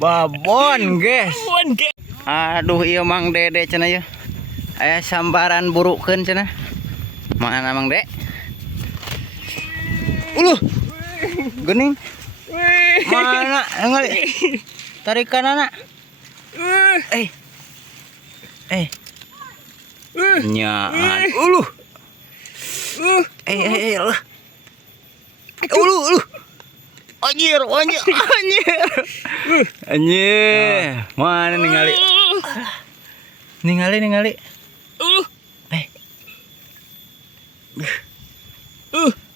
Babon, guys. Babon, guys. Aduh, iya Mang Dede cenah ya. Aya sambaran burukeun cenah. Mana Mang Dek? Geuning. Mana ngali? Tarikanana. Nyaan. Anjir. Mana ningali? Ningali.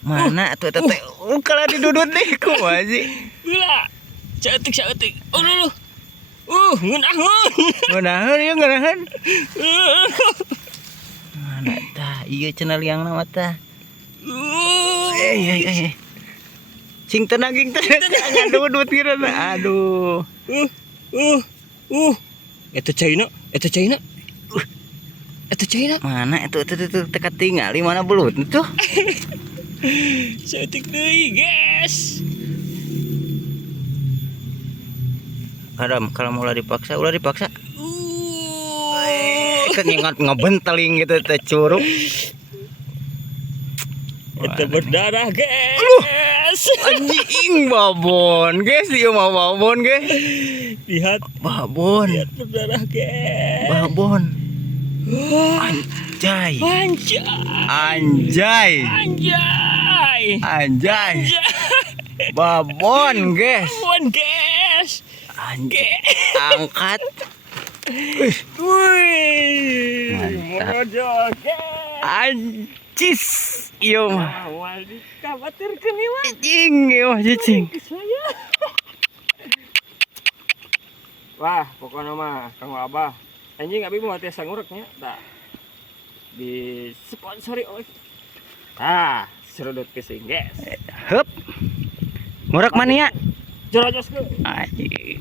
Mana tuh kalau didudut deh kumaha sih? Gila. Caeutik. Ngeunaheun. Mana tah? Ieu cenah liangna mah tah. Cing tenang ngadudut kirana. Aduh. Eta China. Mana itu teka tingali mana belut itu? Caeutik deui, guys. Kalau ulah dipaksa. Kan ingat ngebenteling gitu teh curug. Itu berdarah, guys. Anjing babon, guys. Ieu mah babon, guys. Lihat Babon. berdarah, guys. Babon. Anjay. Babon, guys. Angkat. Wih. Mantap. Ancis. Ieu mah. Awal dikhawatirkeun ieu mah. Cicing. Wah, pokoknya mah Kang Abah. Anjing abi mau tes ngureknya. Tah. Disponsori oleh Serudut Fishing, guys. Hup. Ngurek mania. Jorojoskeun. Anjing.